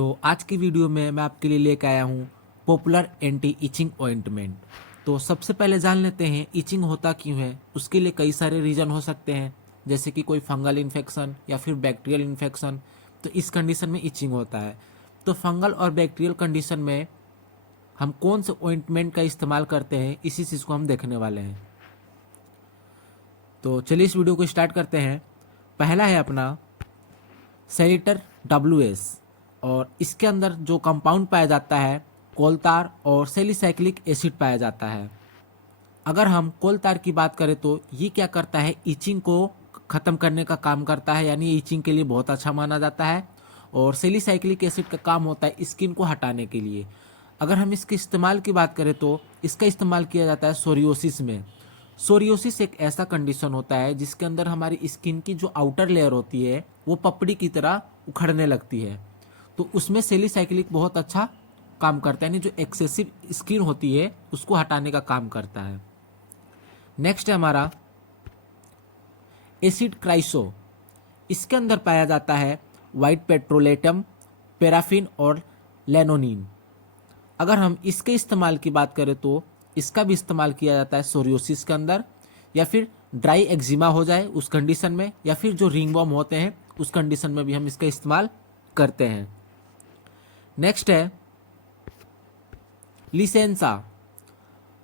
तो आज की वीडियो में मैं आपके लिए लेकर आया हूँ पॉपुलर एंटी इचिंग ऑइंटमेंट। तो सबसे पहले जान लेते हैं इचिंग होता क्यों है। उसके लिए कई सारे रीज़न हो सकते हैं, जैसे कि कोई फंगल इन्फेक्शन या फिर बैक्टीरियल इन्फेक्शन। तो इस कंडीशन में इचिंग होता है। तो फंगल और बैक्टीरियल कंडीशन में हम कौन से ऑइंटमेंट का इस्तेमाल करते हैं, इसी चीज़ को हम देखने वाले हैं। तो चलिए इस वीडियो को स्टार्ट करते हैं। पहला है अपना सेलिटर WS, और इसके अंदर जो कंपाउंड पाया जाता है कोलतार और सेलिसाइक्लिक एसिड पाया जाता है। अगर हम कोलतार की बात करें तो ये क्या करता है, इचिंग को ख़त्म करने का काम करता है, यानी इचिंग के लिए बहुत अच्छा माना जाता है। और सेलिसाइक्लिक एसिड का काम होता है स्किन को हटाने के लिए। अगर हम इसके इस्तेमाल की बात करें तो इसका इस्तेमाल किया जाता है सोरियोसिस में। सोरियोसिस एक ऐसा कंडीशन होता है जिसके अंदर हमारी स्किन की जो आउटर लेयर होती है वो पपड़ी की तरह उखड़ने लगती है। तो उसमें सेलिसाइक्लिक बहुत अच्छा काम करता है, यानी जो एक्सेसिव स्किन होती है उसको हटाने का काम करता है। नेक्स्ट है हमारा एसिड क्राइसो। इसके अंदर पाया जाता है वाइट पेट्रोलेटम, पैराफिन और लेनोनिन। अगर हम इसके इस्तेमाल की बात करें तो इसका भी इस्तेमाल किया जाता है सोरियोसिस के अंदर, या फिर ड्राई एक्जिमा हो जाए उस कंडीशन में, या फिर जो रिंगवॉर्म होते हैं उस कंडीशन में भी हम इसका इस्तेमाल करते हैं। नेक्स्ट है लिसेंसा,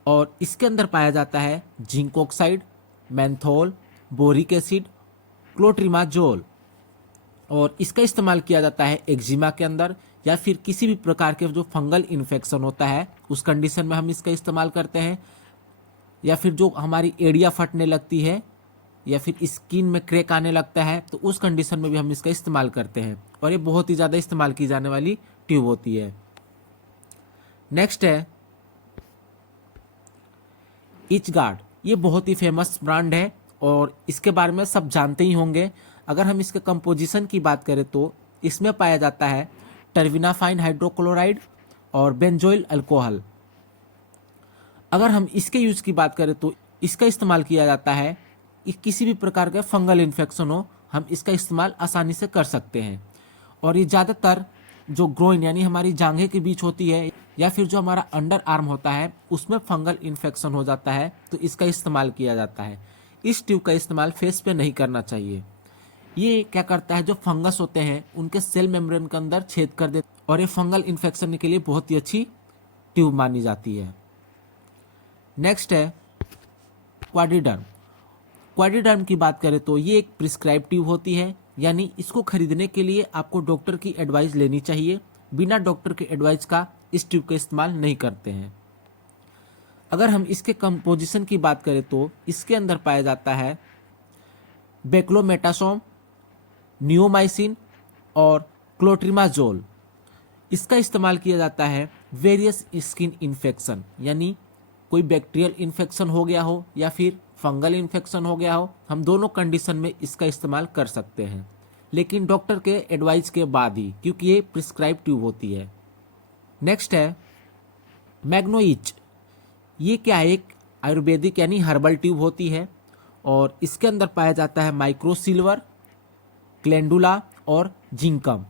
और इसके अंदर पाया जाता है zinc oxide, menthol, boric acid, clotrimazole. और इसका इस्तेमाल किया जाता है एक्जिमा के अंदर, या फिर किसी भी प्रकार के जो फंगल इन्फेक्शन होता है उस कंडीशन में हम इसका इस्तेमाल करते हैं, या फिर जो हमारी एड़िया फटने लगती है या फिर स्किन में क्रैक आने लगता है तो उस कंडीशन में भी हम इसका इस्तेमाल करते हैं। और ये बहुत ही ज़्यादा इस्तेमाल की जाने वाली ट्यूब होती है। नेक्स्ट है इचगार्ड। ये बहुत ही फेमस ब्रांड है और इसके बारे में सब जानते ही होंगे। अगर हम इसके कंपोजिशन की बात करें तो इसमें पाया जाता है टर्विनाफाइन हाइड्रोक्लोराइड और बेंजोइल अल्कोहल। अगर हम इसके यूज की बात करें तो इसका इस्तेमाल किया जाता है किसी भी प्रकार का फंगल इन्फेक्शन हो, हम इसका इस्तेमाल आसानी से कर सकते हैं। और ये ज़्यादातर जो ग्रोइन यानी हमारी जांघें के बीच होती है, या फिर जो हमारा अंडर आर्म होता है उसमें फंगल इन्फेक्शन हो जाता है तो इसका इस्तेमाल किया जाता है। इस ट्यूब का इस्तेमाल फेस पे नहीं करना चाहिए। ये क्या करता है, जो फंगस होते हैं उनके सेल मेम्ब्रेन के अंदर छेद कर देता है, और ये फंगल इन्फेक्शन के लिए बहुत ही अच्छी ट्यूब मानी जाती है। नेक्स्ट है क्वाड्रिडर्म। क्वाड्रिडर्म की बात करें तो ये एक प्रिस्क्राइब ट्यूब होती है, यानी इसको खरीदने के लिए आपको डॉक्टर की एडवाइस लेनी चाहिए। बिना डॉक्टर के एडवाइस का इस ट्यूब का इस्तेमाल नहीं करते हैं। अगर हम इसके कंपोजिशन की बात करें तो इसके अंदर पाया जाता है बेक्लोमेटासोम, नियोमाइसिन और क्लोट्रिमाजोल। इसका इस्तेमाल किया जाता है वेरियस स्किन इन्फेक्शन, यानी कोई बैक्टीरियल इन्फेक्शन हो गया हो या फिर फंगल इन्फेक्शन हो गया हो, हम दोनों कंडीशन में इसका इस्तेमाल कर सकते हैं, लेकिन डॉक्टर के एडवाइस के बाद ही, क्योंकि ये प्रिस्क्राइब ट्यूब होती है। नेक्स्ट है मैग्नोइच। ये क्या है, एक आयुर्वेदिक यानी हर्बल ट्यूब होती है, और इसके अंदर पाया जाता है माइक्रोसिल्वर, क्लेंडुला और जिंकम।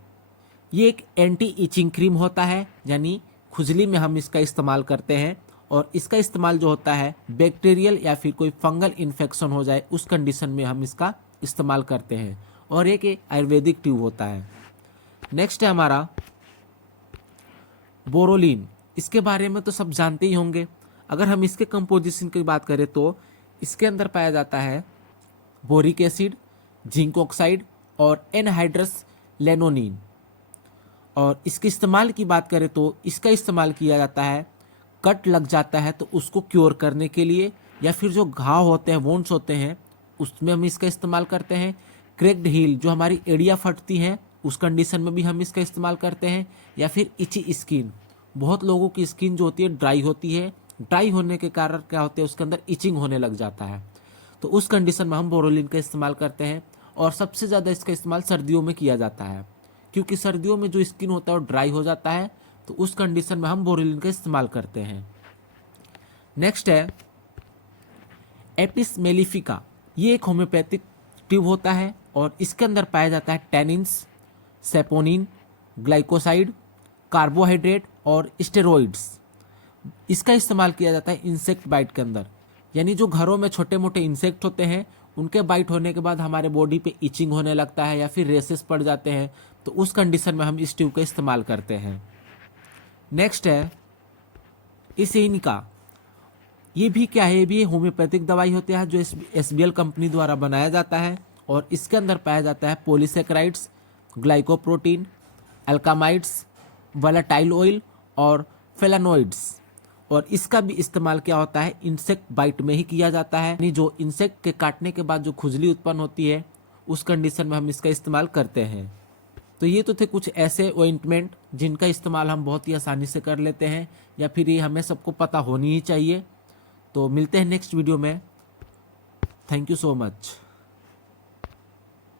ये एक एंटी इचिंग क्रीम होता है, यानी खुजली में हम इसका इस्तेमाल करते हैं। और इसका इस्तेमाल जो होता है बैक्टीरियल या फिर कोई फंगल इन्फेक्शन हो जाए उस कंडीशन में हम इसका इस्तेमाल करते हैं, और एक आयुर्वेदिक ट्यूब होता है। नेक्स्ट है हमारा बोरोलिन। इसके बारे में तो सब जानते ही होंगे। अगर हम इसके कंपोजिशन की बात करें तो इसके अंदर पाया जाता है बोरिक एसिड, जिंक ऑक्साइड और एनहाइड्रस लेनोनिन। और इसके इस्तेमाल की बात करें तो इसका इस्तेमाल किया जाता है कट लग जाता है तो उसको क्योर करने के लिए, या फिर जो घाव होते हैं, वोंड्स होते हैं, उसमें हम इसका इस्तेमाल करते हैं। क्रैक्ड हील, जो हमारी एड़ियाँ फटती हैं उस कंडीशन में भी हम इसका इस्तेमाल करते हैं। या फिर इची स्किन, बहुत लोगों की स्किन जो होती है ड्राई होती है, ड्राई होने के कारण क्या होते हैं उसके अंदर इचिंग होने लग जाता है, तो उस कंडीशन में हम बोरोलिन का इस्तेमाल करते हैं। और सबसे ज़्यादा इसका इस्तेमाल सर्दियों में किया जाता है, क्योंकि सर्दियों में जो स्किन होता है वो ड्राई हो जाता है, तो उस कंडीशन में हम बोरोलिन का इस्तेमाल करते हैं। नेक्स्ट है एपिस मेलिफिका। ये एक होम्योपैथिक ट्यूब होता है, और इसके अंदर पाया जाता है टेनिन्स, सेपोनिन, ग्लाइकोसाइड, कार्बोहाइड्रेट और स्टेरॉइड्स। इसका इस्तेमाल किया जाता है इंसेक्ट बाइट के अंदर, यानी जो घरों में छोटे मोटे इंसेक्ट होते हैं उनके बाइट होने के बाद हमारे बॉडी पे इचिंग होने लगता है या फिर रेसेस पड़ जाते हैं, तो उस कंडीशन में हम इस ट्यूब का इस्तेमाल करते हैं। नेक्स्ट है इसेनिका। ये भी क्या है, ये भी होम्योपैथिक दवाई होती है जो SBL कंपनी द्वारा बनाया जाता है और इसके अंदर पाया जाता है पॉलीसेकेराइड्स, ग्लाइकोप्रोटीन, अल्कामाइड्स, वोलेटाइल ऑयल और फ्लेवोनॉइड्स। और इसका भी इस्तेमाल क्या होता है, इंसेक्ट बाइट में ही किया जाता है, यानी जो इंसेक्ट के काटने के बाद जो खुजली उत्पन्न होती है उस कंडीशन में हम इसका इस्तेमाल करते हैं। तो ये तो थे कुछ ऐसे ऑइंटमेंट जिनका इस्तेमाल हम बहुत ही आसानी से कर लेते हैं, या फिर ये हमें सबको पता होनी ही चाहिए। तो मिलते हैं नेक्स्ट वीडियो में। Thank you so much.